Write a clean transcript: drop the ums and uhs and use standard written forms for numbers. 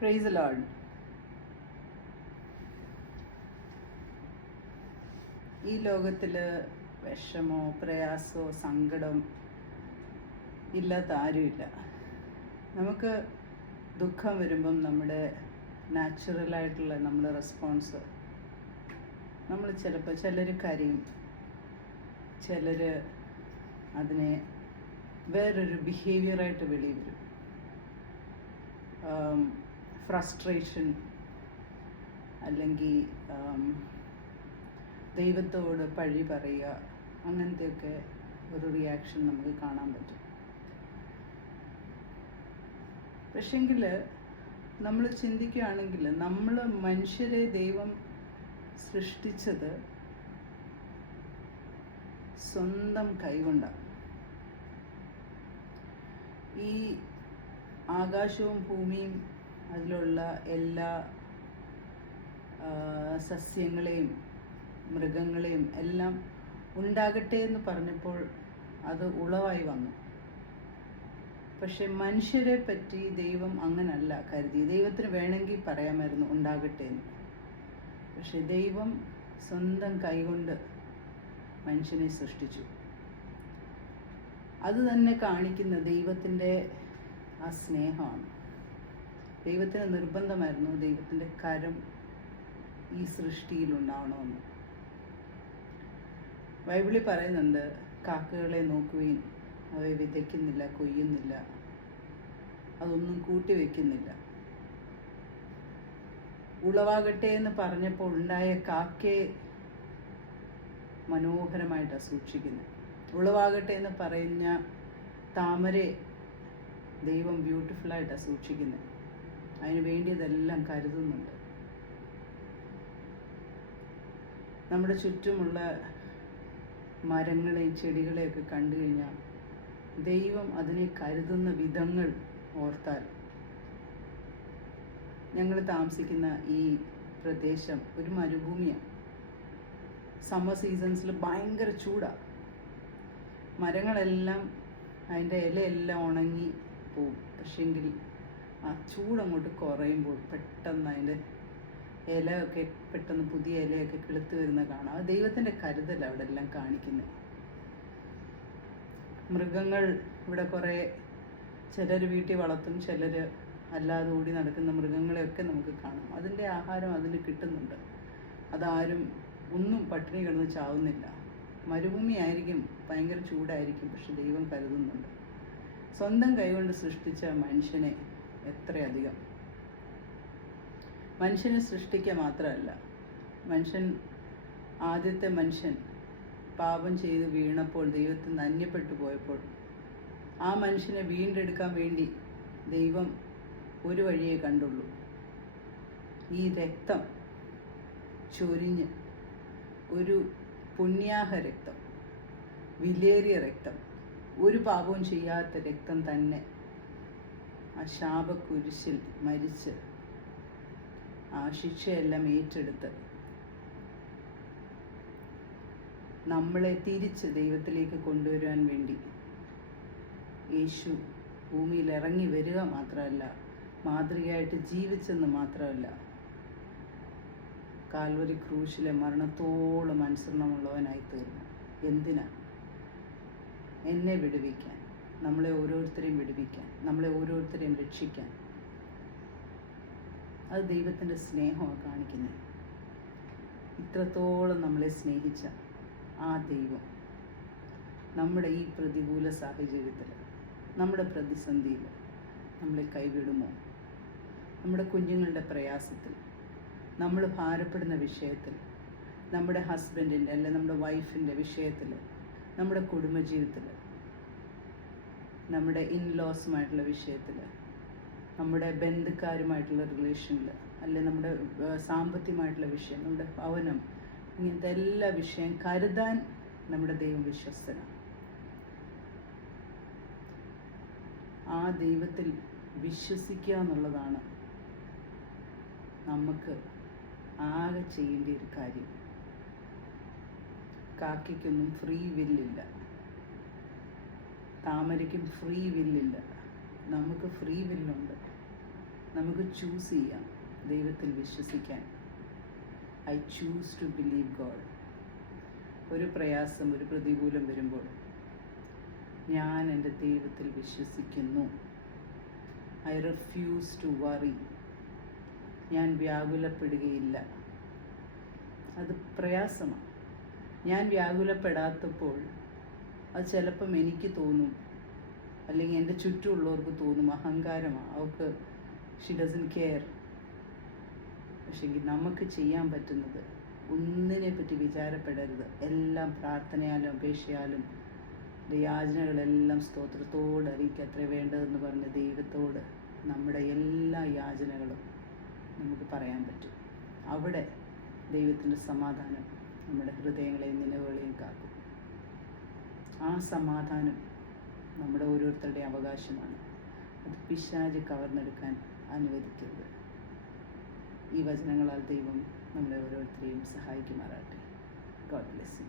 Praise the Lord. ഈ ലോകത്തിൽ വിഷമോ പ്രയാസമോ സങ്കടം ഇല്ലാത്ത ആരുമില്ല. നമുക്ക് ദുഃഖം വരുമ്പം നമ്മുടെ നാച്ചുറലായിട്ടുള്ള നമ്മുടെ റെസ്പോൺസ്, നമ്മൾ ചിലപ്പോൾ ചിലർ കരയും, ചിലർ അതിനെ വേറൊരു ബിഹേവിയറായിട്ട് വെളിയിൽ വരും. ഫ്രസ്ട്രേഷൻ അല്ലെങ്കിൽ ദൈവത്തോട് പഴി പറയുക, അങ്ങനത്തെയൊക്കെ ഒരു റിയാക്ഷൻ നമുക്ക് കാണാൻ പറ്റും. പക്ഷെങ്കിൽ നമ്മൾ ചിന്തിക്കുകയാണെങ്കിൽ നമ്മൾ മനുഷ്യരെ ദൈവം സൃഷ്ടിച്ചത് സ്വന്തം കൈകൊണ്ടാണ്. ഈ ആകാശവും ഭൂമിയും അതിലുള്ള എല്ലാ സസ്യങ്ങളെയും മൃഗങ്ങളെയും എല്ലാം ഉണ്ടാകട്ടെ എന്ന് പറഞ്ഞപ്പോൾ അത് ഉളവായി വന്നു. പക്ഷെ മനുഷ്യരെ പറ്റി ദൈവം അങ്ങനല്ല കരുതി. ദൈവത്തിന് വേണമെങ്കിൽ പറയാമായിരുന്നു ഉണ്ടാകട്ടെ എന്ന്. പക്ഷെ ദൈവം സ്വന്തം കൈകൊണ്ട് മനുഷ്യനെ സൃഷ്ടിച്ചു. അത് തന്നെ കാണിക്കുന്ന ദൈവത്തിൻ്റെ ആ സ്നേഹമാണ്. ദൈവത്തിന് നിർബന്ധമായിരുന്നു ദൈവത്തിൻ്റെ കരം ഈ സൃഷ്ടിയിൽ ഉണ്ടാവണമെന്ന്. ബൈബിളിൽ പറയുന്നുണ്ട്, കാക്കകളെ നോക്കുകയും അവയെ വിതയ്ക്കുന്നില്ല, കൊയ്യുന്നില്ല, അതൊന്നും കൂട്ടി വയ്ക്കുന്നില്ല. ഉളവാകട്ടെ എന്ന് പറഞ്ഞപ്പോൾ ഉണ്ടായ കാക്കയെ മനോഹരമായിട്ടാണ് സൂക്ഷിക്കുന്നത്. ഉളവാകട്ടെ എന്ന് പറഞ്ഞ താമരെ ദൈവം ബ്യൂട്ടിഫുള്ളായിട്ടാണ് സൂക്ഷിക്കുന്നത്. അതിന് വേണ്ടിയതെല്ലാം കരുതുന്നുണ്ട്. നമ്മുടെ ചുറ്റുമുള്ള മരങ്ങളെയും ചെടികളെയൊക്കെ കണ്ടു കഴിഞ്ഞാൽ ദൈവം അതിനെ കരുതുന്ന വിധങ്ങൾ ഓർത്താൽ. ഞങ്ങൾ താമസിക്കുന്ന ഈ പ്രദേശം ഒരു മരുഭൂമിയാണ്. സമ്മർ സീസൺസിൽ ഭയങ്കര ചൂടാണ്. മരങ്ങളെല്ലാം അതിൻ്റെ ഇലയെല്ലാം ഉണങ്ങി പോവും. പക്ഷെങ്കിൽ ആ ചൂടങ്ങോട്ട് കുറയുമ്പോൾ പെട്ടെന്ന് അതിൻ്റെ ഇലയൊക്കെ പെട്ടെന്ന് പുതിയ ഇലയൊക്കെ കിളുത്ത് വരുന്ന കാണാം. അത് ദൈവത്തിൻ്റെ കരുതൽ അവിടെ എല്ലാം കാണിക്കുന്നത്. മൃഗങ്ങൾ ഇവിടെ കുറേ, ചിലർ വീട്ടിൽ വളർത്തും, ചിലർ അല്ലാതെ ഓടി നടക്കുന്ന മൃഗങ്ങളെയൊക്കെ നമുക്ക് കാണാം. അതിൻ്റെ ആഹാരം അതിന് കിട്ടുന്നുണ്ട്. അതാരും ഒന്നും പട്ടിണി കിടന്ന് ചാവുന്നില്ല. മരുഭൂമി ആയിരിക്കും, ഭയങ്കര ചൂടായിരിക്കും, പക്ഷെ ദൈവം കരുതുന്നുണ്ട്. സ്വന്തം കൈകൊണ്ട് സൃഷ്ടിച്ച മനുഷ്യനെ എത്രയധികം. മനുഷ്യനെ സൃഷ്ടിക്കുക മാത്രമല്ല, ആദ്യത്തെ മനുഷ്യൻ പാപം ചെയ്ത് വീണപ്പോൾ, ദൈവത്തിന് അന്യപ്പെട്ടു പോയപ്പോൾ, ആ മനുഷ്യനെ വീണ്ടെടുക്കാൻ വേണ്ടി ദൈവം ഒരു വഴിയേ കണ്ടുള്ളൂ. ഈ രക്തം ചൊരിഞ്ഞ്, ഒരു പുണ്യാഹ രക്തം, വിലേറിയ രക്തം, ഒരു പാപവും ചെയ്യാത്ത രക്തം തന്നെ ആ ശാപക്കുരിശിൽ മരിച്ച് ആ ശിക്ഷയെല്ലാം ഏറ്റെടുത്ത് നമ്മളെ തിരിച്ച് ദൈവത്തിലേക്ക് കൊണ്ടുവരുവാൻ വേണ്ടി യേശു ഭൂമിയിൽ ഇറങ്ങി വരിക മാത്രമല്ല, മാതൃകയായിട്ട് ജീവിച്ചെന്ന് മാത്രമല്ല, കാൽവരി ക്രൂശിലെ മരണത്തോളം അനുസരണമുള്ളവനായി തീർന്നു. എന്തിനാ? എന്നെ വിടുവിക്കാൻ, നമ്മളെ ഓരോരുത്തരെയും വിടുവിക്കാൻ, നമ്മളെ ഓരോരുത്തരെയും രക്ഷിക്കാൻ. അത് ദൈവത്തിൻ്റെ സ്നേഹമാണ് കാണിക്കുന്നത്. ഇത്രത്തോളം നമ്മളെ സ്നേഹിച്ച ആ ദൈവം നമ്മുടെ ഈ പ്രതികൂല സാഹചര്യത്തിൽ, നമ്മുടെ പ്രതിസന്ധിയിൽ നമ്മളെ കൈവിടുമോ? നമ്മുടെ കുഞ്ഞുങ്ങളുടെ പ്രയാസത്തിൽ, നമ്മൾ ഭാരപ്പെടുന്ന വിഷയത്തിൽ, നമ്മുടെ ഹസ്ബൻഡിൻ്റെ അല്ലെങ്കിൽ നമ്മുടെ വൈഫിൻ്റെ വിഷയത്തിൽ, നമ്മുടെ കുടുംബജീവിതത്തിൽ, നമ്മുടെ ഇൻലോസുമായിട്ടുള്ള വിഷയത്തിൽ, നമ്മുടെ ബന്ധുക്കാരുമായിട്ടുള്ള റിലേഷനിൽ, അല്ലെങ്കിൽ നമ്മുടെ സാമ്പത്തികമായിട്ടുള്ള വിഷയം, നമ്മുടെ ഭവനം, ഇങ്ങനത്തെ എല്ലാ വിഷയം കരുതാൻ നമ്മുടെ ദൈവം വിശ്വസ്തനാണ്. ആ ദൈവത്തിൽ വിശ്വസിക്കുക എന്നുള്ളതാണ് നമുക്ക് ആകെ ചെയ്യേണ്ട ഒരു കാര്യം. കാക്കയ്ക്കൊന്നും ഫ്രീ വില്ലില്ല, താമരയ്ക്കും ഫ്രീ വില്ലില്ല. നമുക്ക് ഫ്രീ വില്ലുണ്ട്. നമുക്ക് ചൂസ് ചെയ്യാം ദൈവത്തിൽ വിശ്വസിക്കാൻ. I choose to believe God. ഒരു പ്രയാസം, ഒരു പ്രതികൂലം വരുമ്പോൾ ഞാൻ എൻ്റെ ദൈവത്തിൽ വിശ്വസിക്കുന്നു. I refuse to worry. ഞാൻ വ്യാകുലപ്പെടുകയില്ല. അത് പ്രയാസമാണ്. ഞാൻ വ്യാകുലപ്പെടാത്തപ്പോൾ അത് ചിലപ്പം എനിക്ക് തോന്നും, അല്ലെങ്കിൽ എൻ്റെ ചുറ്റുമുള്ളവർക്ക് തോന്നും അഹങ്കാരമാണ്, അവൾക്ക് ഷി ഡസൻ കെയർ. പക്ഷെങ്കിൽ നമുക്ക് ചെയ്യാൻ പറ്റുന്നത് ഒന്നിനെ പറ്റി വിചാരപ്പെടരുത്. എല്ലാം പ്രാർത്ഥനയാലും അപേക്ഷയാലും യാചനകളെല്ലാം സ്തോത്രത്തോട് അറിയിക്കുക അത്ര വേണ്ടതെന്ന് പറഞ്ഞ് ദൈവത്തോട് നമ്മുടെ എല്ലാ യാചനകളും നമുക്ക് പറയാൻ പറ്റും. അവിടെ ദൈവത്തിൻ്റെ സമാധാനം നമ്മുടെ ഹൃദയങ്ങളെയും നിലവുകളെയും കാക്കും. ആ സമാധാനം നമ്മുടെ ഓരോരുത്തരുടെ അവകാശമാണ്. അത് പിശാച് കവർന്നെടുക്കാൻ അനുവദിക്കരുത്. ഈ വചനങ്ങളാൽ ദൈവം നമ്മളെ ഓരോരുത്തരെയും സഹായിക്കുമാറാട്ടെ. God bless you.